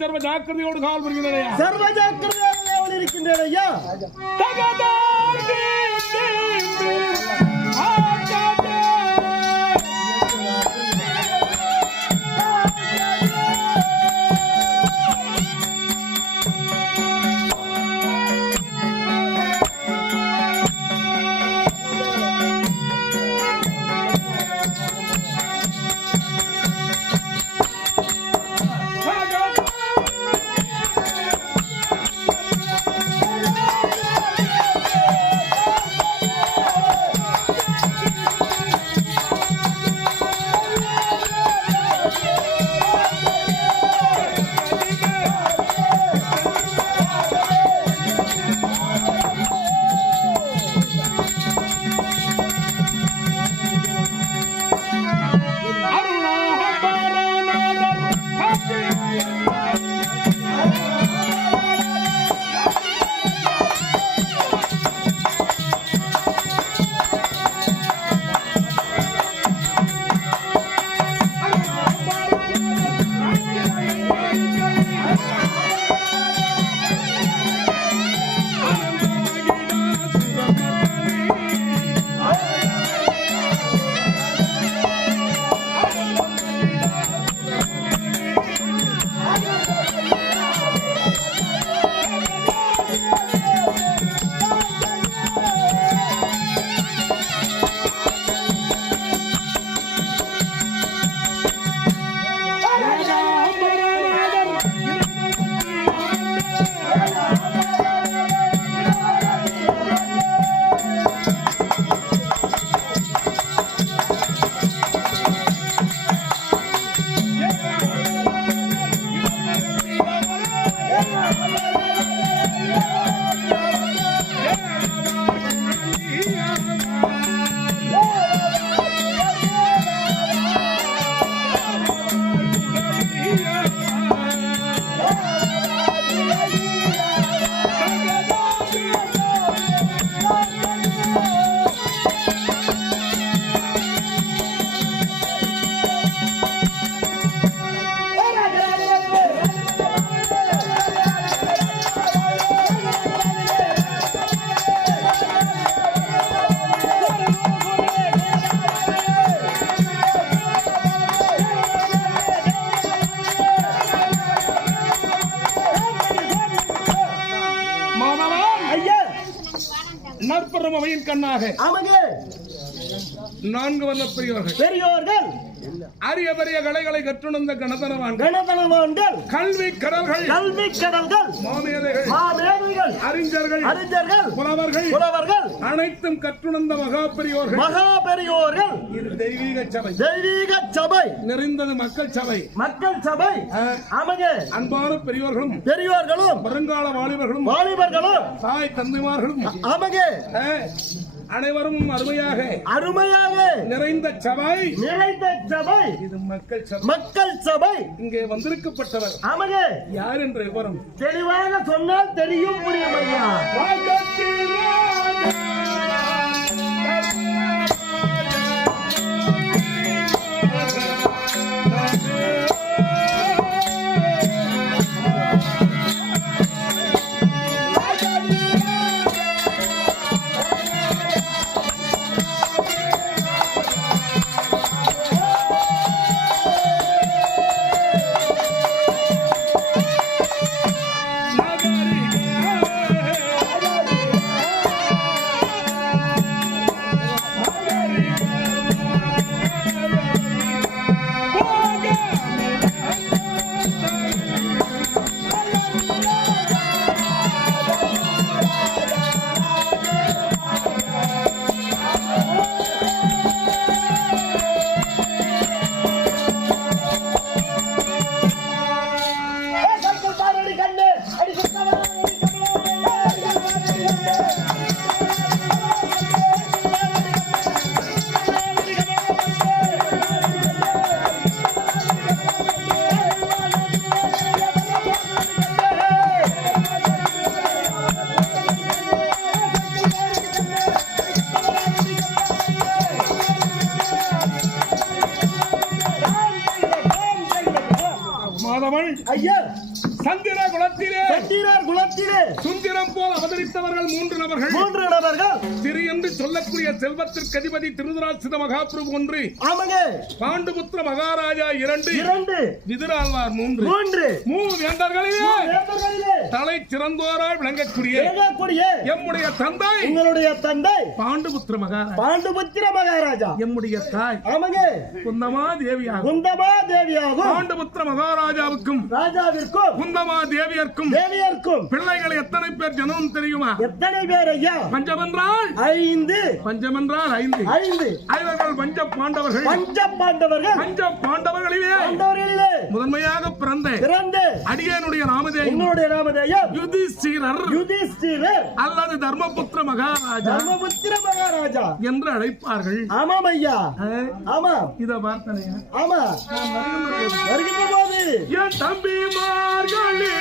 சர்வ ஜாக்கிரதையோடு கால் வருகிறேன். சர்வ ஜாக்கிரதையோடு இருக்கின்றேன் ஐயா. நற்பரமவையின் கண்ணாக நான்கு வந்த பெரியோர்கள் அரிய பெரிய கலைகளை கற்றுணர்ந்த கணதனவான்கள் கல்வி கடல்கள் மாமேதைகள் அறிஞர்கள் புலவர்கள் அனைத்தும் கற்றுணர்ந்த மகா பெரியோர்கள் இது தெய்வீக சபை நிறைந்தது மக்கள் சபை அன்பான பெரியோர்களும் வருங்கால வாலிபர்களும் தாய் தந்தைமார்களும் அனைவரும் அருமையாக நிறைந்த சபை இது மக்கள் சபை இங்கே வந்திருக்கப்பட்டவர் யார் என்ற விவரம் தெளிவாக சொன்னால் தெரியும் புரியும் ஐயா. ஐயா, சந்திர குலத்திலே சுந்திரம் போல் அவதரித்தவர்கள் மூன்று நபர்கள் திரு என்று சொல்லக்கூடிய செல்வத்திற்கு அதிபதி திருதராட்சித மகாபிரபு ஒன்று, பாண்டுபுத்திர மகாராஜா இரண்டு, விதுராழ்வார் மூன்று வேந்தர்களிலே தலை சிறந்தோரால் விளங்கக்கூடிய எம்முடைய தந்தை பாண்டுபுத்திர மகாராஜா, எம்முடைய தாய் குந்தமா தேவியாகும். பாண்டுபுத்திர மகாராஜாவுக்கும் குந்தமா தேவியர்க்கும் பிள்ளைகள் எத்தனை பேர் ஜனம் தெரியுமா? எத்தனை பேர் ஐயா? பஞ்சமென்றால் 5. ஐவர்கள் பஞ்ச பாண்டவர்களிலே முதன்மையாக பிறந்த அடியனுடைய நாமதேயம் யுதிஷ்டிரர் அல்லது தர்மபுத்திர மகாராஜா என்று அழைப்பார்கள். ஆமாம் ஐயா, ஆமாம். இத பார்த்தனையா? ஆமா, வருகின்ற போது என் தம்பிமார்களே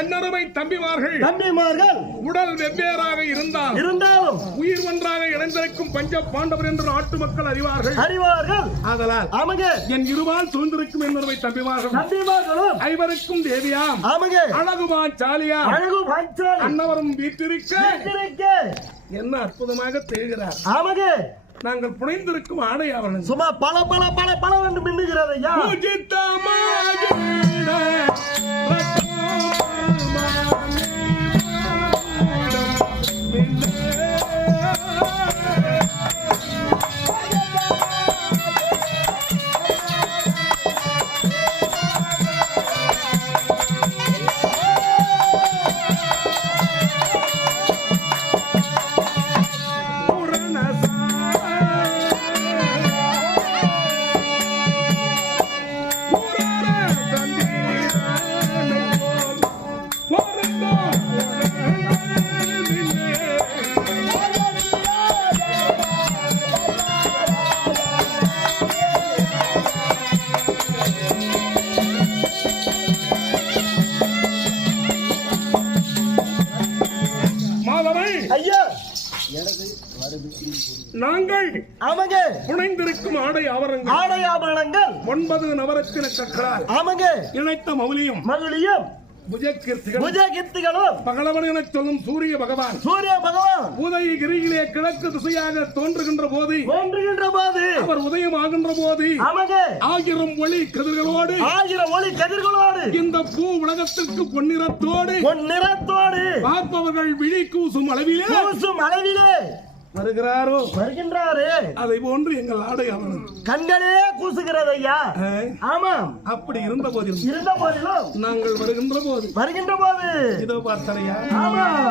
என்னருமை தம்பிமார்கள் உடல் வெவ்வேறாக இருந்தாலும் உயிர் ஒன்றாக இணைந்திருக்கும் பஞ்ச பாண்டவர் என்று நாட்டு மக்கள் அறிவார்கள். ஆதலால் என் இருவால் சூழ்ந்திருக்கும் என்னருமை தம்பிமார்களும் ஐவருக்கும் தேவியாம் அழகுமான் சாலியா அன்னவரும் வீட்டிருக்க என்ன அற்புதமாக தெரிகிறார். நாங்கள் புனைந்திருக்கும் ஆடை ஆவரணம் சும்மா பல என்று மின்னுகிறது ஐயா. ஆமாங்க புனைந்திருக்கும் ஆடை ஆவரங்கள் ஆடை ஆபரணங்கள் 9 நவரத்தின கற்களால் ஆமாங்க இணைத்த மௌலியும் மகிழியும் புஜகீர்த்திகளும் பகலவன் என சொல்லும் சூரிய பகவான் உதயகிரியிலே கிழக்கு திசையாக தோன்றுகின்ற போது அவர் உதயம் ஆகின்ற போது 1000 ஒளி கதிர்களோடு இந்த பூ உலகத்திற்கு பொன்னிறத்தோடு பார்ப்பவர்கள் விழி கூசும் அளவிலே வருகின்றாரே அதை போன்று எங்கள் ஆடை ஆவணம் கண்களே கூசுகிறது ஐயா. ஆமாம் அப்படி இருந்த போதிலும் நாங்கள் வருகின்ற போது இதோ பார்த்தனையா ஆமாம்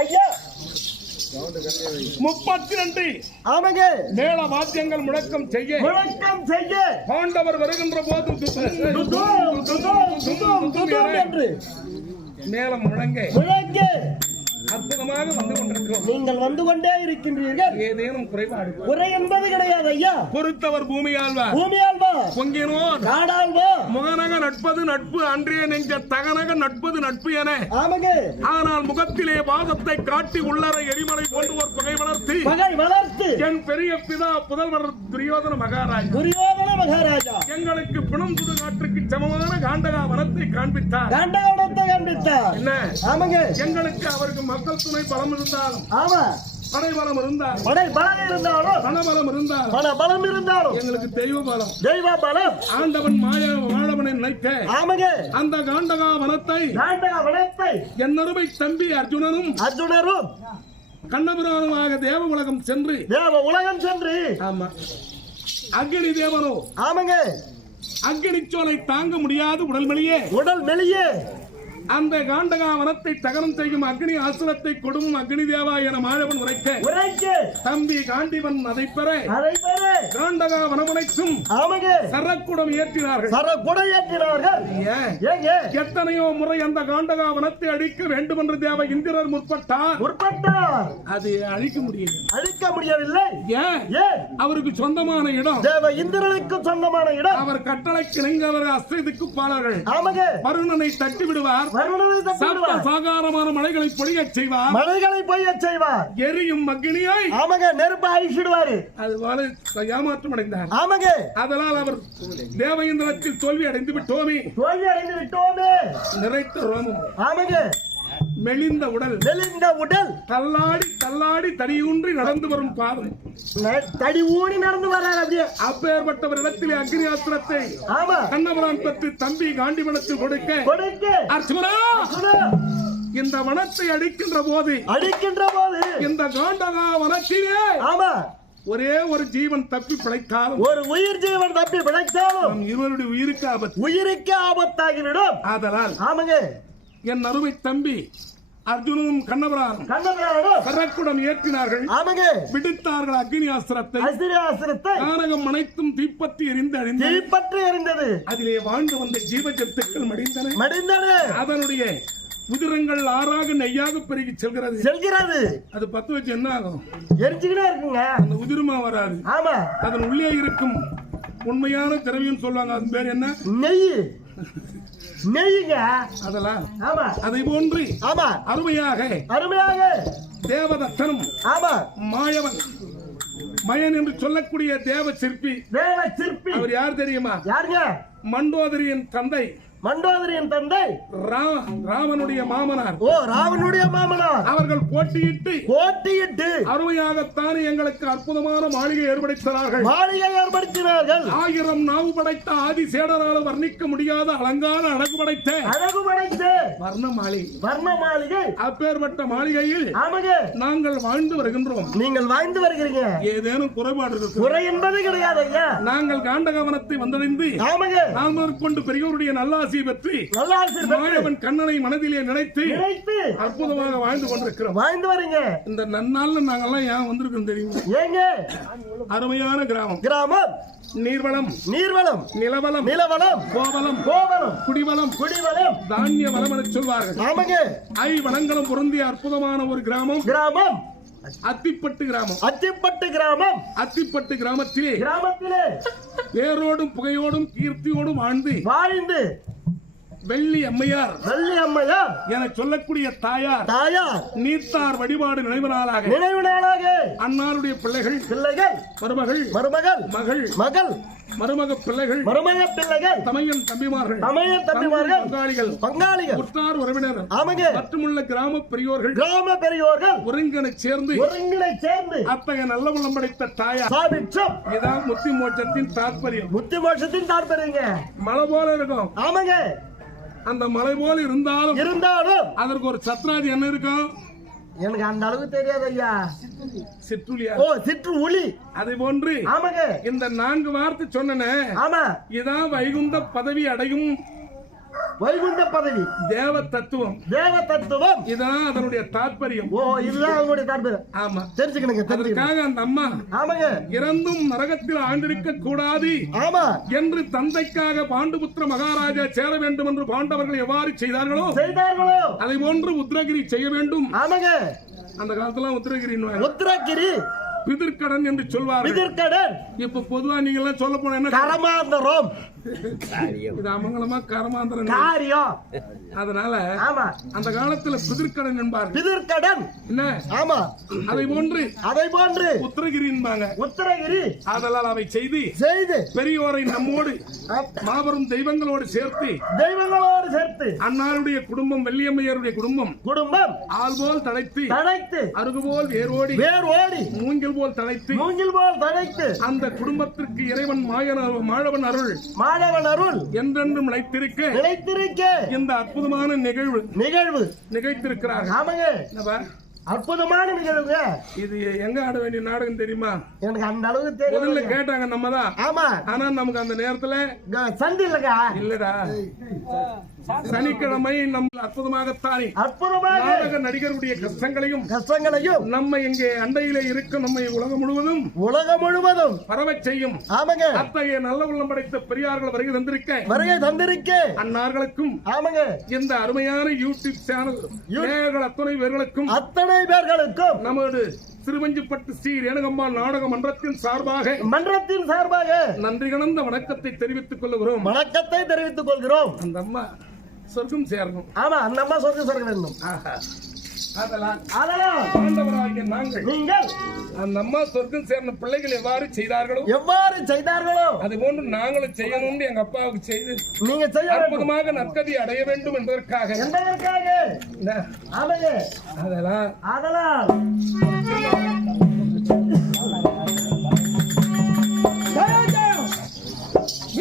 ஐயா 32 ஆமாங்க மேள வாத்தியங்கள் முழக்கம் செய்ய பாண்டவர் வருகின்ற போது என்று மேளம் முழங்க அற்புதமாக வந்து கொண்டிருக்கிறோம். நீங்கள் வந்து கொண்டே இருக்கின்றீர்கள். ஏதேனும் குறைபாடு குறை என்பது கிடையாது ஐயா. பொறுத்தவர் பூமியாழ்வார் பொங்கினோர் நாடாழ்வார் முகநக நட்பது நட்பு அன்றைய நெஞ்ச தகநக நட்பது நட்பு என ஆமாங்க. ஆனால் முகத்திலே வாதத்தை காட்டி உள்ளரை எரிமலை போன்று ஒரு பகை வளர்த்து என் பெரிய பிதா புதல்வர் துரியோதன மகாராஜா எங்களுக்கு பிணம் புது காற்றுக்கு சமமான காண்டகா வனத்தை காண்பித்தார். என்ன ஆமாங்க. எங்களுக்கு அவருக்கு மக்கள் துணை பலம் இருந்தாலும் படைபலம் இருந்தாலும் எங்களுக்கு தெய்வ பலம் ஆண்டவன் வாழவனை நினைக்க அந்த காண்டகா வனத்தை என் அருமை தம்பி அர்ஜுனரும் கண்ணபிரானுமாக தேவ உலகம் சென்று ஆமா அக்னி தேவனோ அக்னி சோலை தாங்க முடியாது உடல் மெலியே அந்த காண்டகா வனத்தை தகனம் செய்யும் அக்னி ஆசுரத்தை கொடும் அக்னி தேவா என மாழவன் உரைக்க தம்பி காண்டிவன் அதை பெற காண்டகா வனமுனைக்கும் சரக்குடம் ஏற்றினார்கள். எத்தனையோ முறை அந்த காண்டகா வனத்தை அழிக்க வேண்டும் என்று தேவ இந்திரர் முற்பட்டார். அது அழிக்க முடியவில்லை. அவருக்கு சொந்தமான இடம் தேவ இந்திரனுக்கு சொந்தமான இடம். அவர் கட்டளைக்கு இணங்க அவர் அஸ்திக்கு பாலர்கள் வருணனை தட்டி விடுவார். சாகாரமான மலைகளை பொழியச் செய்வார். எரியும் அக்னியை நெருப்பு அழிச்சிடுவாரு. அது ஏமாற்றம் அடைந்தார். அதனால் அவர் தேவேந்திரத்தில் தோல்வி அடைந்து விட்டோமே. நிறைத்த ரோமம் மெலிந்த உடல் தள்ளாடி தடியூன்றி நடந்து வரும் பாதம் நடந்து வர்றாரு. அப்பேற்பட்டவர் இடத்திலே அக்னி ஆஸ்திரத்தை கண்ணபுரான் பெற்று தம்பி காண்டிவனத்தில் கொடுக்க அர்ச்சுனா இந்த வனத்தை அடிக்கின்ற போது இந்த காண்டகா வனத்திலே ஒரே ஒரு ஜீவன் தப்பி பிழைத்தாலும் ஒரு உயிர் ஜீவன் தப்பி பிழைத்தாலும் இருவருடைய உயிருக்கு ஆபத்தாகிவிடும். ஆதலால் என் அருமை தம்பி அர்ஜுனனும் கண்ணபிரானும் சரக்குடம் ஏற்றினார்கள். விடுத்தார்கள் அக்னி ஆஸ்திரத்தை. கானகம் அனைத்தும் தீப்பற்றி எரிந்தது. அதிலே வாழ்ந்து வந்த ஜீவஜத்துக்கள் மடிந்தன. அதனுடைய உதிரங்கள் ஆறாக நெய்யாக பெருகி செல்கிறது. அது 10 வச்சு என்ன ஆகும்? எரிச்சுக்கிட்டே இருக்குங்க. அந்த உதிரமா வராது. அதன் உள்ளே இருக்கும் உண்மையான திரவியம் சொல்லுவாங்க. அது பேர் என்ன? நெய்யுங்க. அதெல்லாம் அதை போன்று அருமையாக தேவதத்தனும் மாயவன் மயன் என்று சொல்லக்கூடிய தேவ சிற்பி அவர் யார் தெரியுமா? யாருங்க? மண்டோதரியின் தந்தை மண்டோதரியின் தந்தை ராவனுடைய மாமனார். ஓ, ராவனுடைய மாமனார் அவர்கள் போட்டியிட்டு அருமையாகத்தான் எங்களுக்கு அற்புதமான மாளிகை ஏற்படுத்தினார்கள். 1000 நாவு படைத்த ஆதிசேடரால் வர்ணிக்க முடியாத அலங்கார அழகு படைத்த வர்ண மாளிகை. அப்பேற்பட்ட மாளிகையில் நாங்கள் வாழ்ந்து வருகின்றோம். நீங்கள் வாழ்ந்து வருகிறீங்க. ஏதேனும் குறைபாடு குறை என்பது கிடையாது ஐயா. நாங்கள் காண்டகவனத்தை வந்தடைந்து நாம் கொண்டு பெரியோருடைய நல்லாசி பெற்று மாயவன் கண்ணனை மனதிலே நினைத்து அற்புதமாக வாழ்ந்து கொண்டிருக்கிறோம். வாழ்ந்து வரீங்க. இந்த நன்னாள்ல நாங்கெல்லாம் ஏன் வந்திருக்கோம் தெரியுமா? ஏங்க? அருமையான கிராமம். நீர்வளம், நிலவளம், கோவளம், குடிவளம், தானிய வளம் என சொல்வார்கள். ஐவளங்களும் பொருந்திய அற்புதமான ஒரு கிராமம். அத்திப்பட்டு கிராமம். அத்திப்பட்டு கிராமத்திலே பேரோடும் புகையோடும் கீர்த்தியோடும் வாழ்ந்து வெள்ளி அம்மையார் என சொல்லக்கூடிய தாயார் நீர்த்தார் வழிபாடு நினைவு நாளாக அன்னாருடைய பிள்ளைகள் மருமகள் மருமக பிள்ளைகள் தமையன் தம்பிமார்கள் பங்காளிகள் உற்றார் உறவினர் மற்றுமுள்ள கிராம பெரியோர்கள் ஒருங்கிணைச் சேர்ந்து அத்தகைய நல்ல உள்ளம் படைத்த தாயார். இதான் முத்தி மோட்சத்தின் தாற்பயம். மலை போல இருக்கும். அந்த மலை போல இருந்தாலும் அதற்கு ஒரு சத்ராதி என்ன இருக்கும்? எனக்கு அந்த அளவுக்கு தெரியாது ஐயா. சிற்றுளி. அதே போன்று இந்த 4 வார்த்தை சொன்னனே, இதான் வைகுந்த பதவி அடையும் தேவ தத்துவம். இதான் அதனுடைய தாற்பயம். ஆமா, தெரிஞ்சுக்கணுங்க. அதற்காக அந்த அம்மா இறந்தும் நரகத்தில் ஆண்டிருக்க கூடாது என்று தந்தைக்காக பாண்டுபுத்திர மகாராஜா சேர வேண்டும் என்று பாண்டவர்கள் எவ்வாறு செய்தார்களோ அதை போன்று உத்தரகிரி செய்ய வேண்டும். அந்த காலத்துல உத்தரகிரி பிதிர்கடன் என்று சொல்வார்கள். இப்ப பொதுவா நீங்க எல்லாம் சொல்ல போன என்ன கரமாந்தரம், இது அமங்கலமா கரமாந்தரம் காரியம். அதனால அந்த காலத்துல பிதிர்கடன் என்பார்கள். பிதிர்கடன் என்ன? ஆமா, அதை போன்று உத்தரகிரி என்பாங்க. அதனால் அவை செய்து பெரியோரை நம்மோடு மாபெரும் தெய்வங்களோடு சேர்த்து அன்னாருடைய குடும்பம், வெள்ளியம்மையாருடைய குடும்பம் ஆள் போல் தழைத்து அருகு போல் வேரோடி மூங்கில் போல் தழைத்து அந்த குடும்பத்திற்கு இறைவன் மாழவன் அருள் என்றென்றும் நிலைத்திருக்க இந்த அற்புதமான நிகழ்வு நிகழ்த்திருக்கிறார். அற்புதமான நிகழ்வு. இது எங்க ஆட வேண்டிய நாடகம் தெரியுமா? எனக்கு அந்த அளவுக்கு தெரியும். முதல்ல கேட்டாங்க நம்ம தான். ஆனா நமக்கு அந்த நேரத்துல சந்தி இல்லடா. சனிக்கிழமை நம்ம அற்புதமாக நாடக நடிகருடைய கஷ்டங்களையும் நம்ம இங்கே அண்டையிலே இருக்கும் நம்மை உலகம் முழுவதும் பரவச் செய்யும் அத்தகைய நல்ல உள்ளம் படைத்த பெரியார்கள் வருகை தந்திருக்க அன்னார்களுக்கும் இந்த அருமையான யூடியூப் சேனல் அத்தனை பேர்களுக்கும் நமது திருவஞ்சிப்பட்டு ஸ்ரீ ரேணுகம்மாள் நாடக மன்றத்தின் சார்பாக நன்றி கலந்த வணக்கத்தை தெரிவித்துக் கொள்கிறோம். அந்த அம்மா சொர்க்கம் சேரணும். ஆமா, அந்த அம்மா சொர்க்கம் சேர வேண்டும். அதெல்லாம் நீங்கள் அந்த அம்மா சொர்க்கம் சேர்ந்த பிள்ளைகள் எவ்வாறு செய்தார்களோ அது போன்று நாங்களும் செய்யணும்னு எங்க அப்பாவுக்கு செய்து நீங்க அற்புதமாக நற்கதி அடைய வேண்டும் என்பதற்காக அதெல்லாம்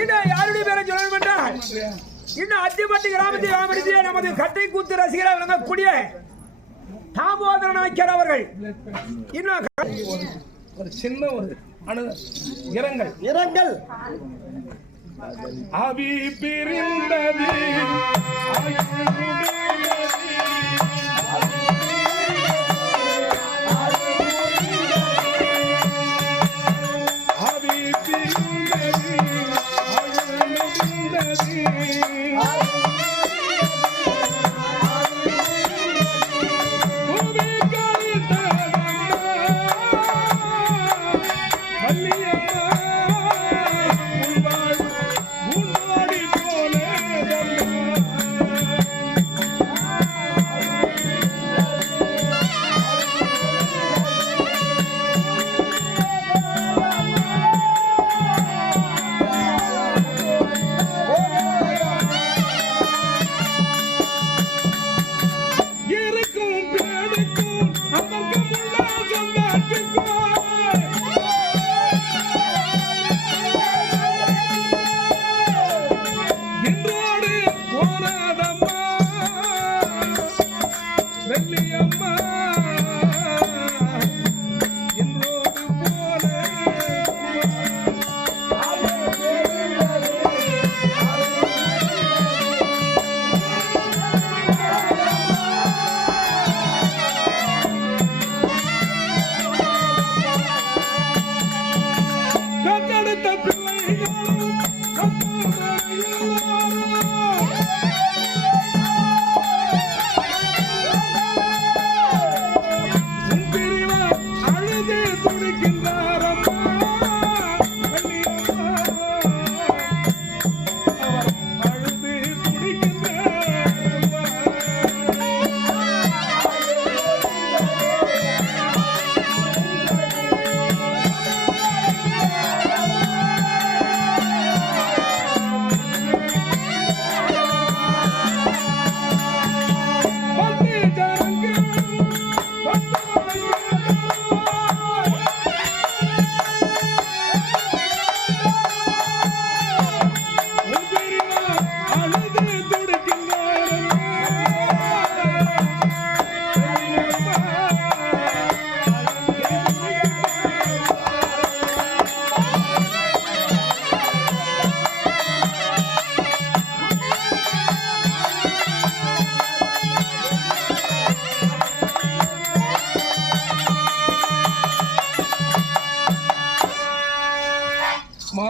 இன்னும் யாருடைய பேரை சொல்ல மாட்டார். இன்னும் அத்திப்பட்டு கிராமத்தில் நமது கட்டை கூத்து ரசிகராக விளங்கக்கூடிய தாமோதர நாயக்கர் அவர்கள் இன்னும் ஒரு சின்ன இரங்கல் அவி பிரிந்தது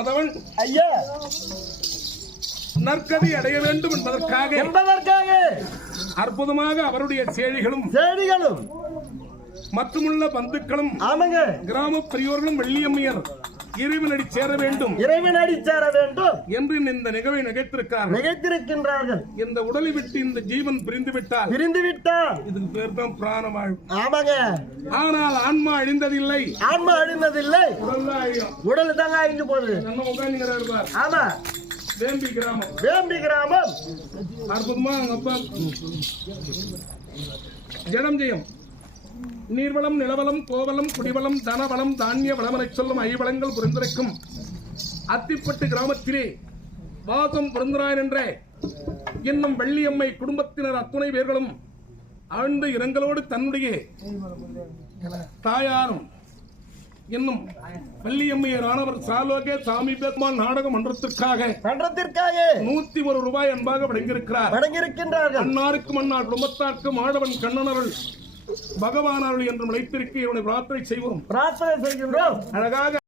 மாதவன் ஐயா நற்கதி அடைய வேண்டும் என்பதற்காக அற்புதமாக அவருடைய சேழிகளும் செடிகளும் மற்றுமுள்ள பந்துக்களும் ஆமாங்க கிராம பெரியோர்களும் வெள்ளியம்மையர் இறைவனடி சேர வேண்டும் இறைவனடி சேர வேண்டும் என்று இந்த நிகழ்வை நிகழ்த்திருக்கிறார்கள் நிகழ்த்திருக்கின்றார்கள். இந்த உடலை விட்டு இந்த ஜீவன் பிரிந்து விட்டால் பிரிந்து விட்டால் இதுக்கு பேர் தான் பிராண வாழ்வு. ஆமாங்க ஆனால் ஆன்மா அழிந்ததில்லை, ஆன்மா அழிந்ததில்லை, உடல் தான் அழியும். உடல் தாங்க அழிஞ்சு போகுது. நம்ம உட்காந்துங்கிறார் பார், ஆமா வேம்பி கிராமம். வேம்பி கிராமம் அற்புதமா அவங்க அப்பா ஜடம் ஜெயம் நீர்வளம் நிலவளம் கோவலம் குடிவளம் தனவளம் தானிய வளமனை சொல்லும் ஐவளங்கள் புரிந்திருக்கும் அத்திப்பட்டு கிராமத்திலே வாசம் புரிந்தராயன் என்ற இன்னும் வெள்ளியம்மை குடும்பத்தினர் அத்துணை பேர்களும் ஆழ்ந்த இரங்கலோடு தன்னுடைய தாயாரும் இன்னும் வெள்ளியம்மையரானவர் சாலோகே சாமி பெருமாள் நாடக மன்றத்திற்காக 101 ரூபாய் அன்பாக வழங்கியிருக்கிறார். அன்னாருக்கும் அன்னார் குடும்பத்தாருக்கும் ஆடவன் கண்ணனருள் பகவான் அருள் என்று நிலைத்திருக்க இவனை பிரார்த்தனை செய்வோம். பிரார்த்தனை செய்கின்றோம். அழகாக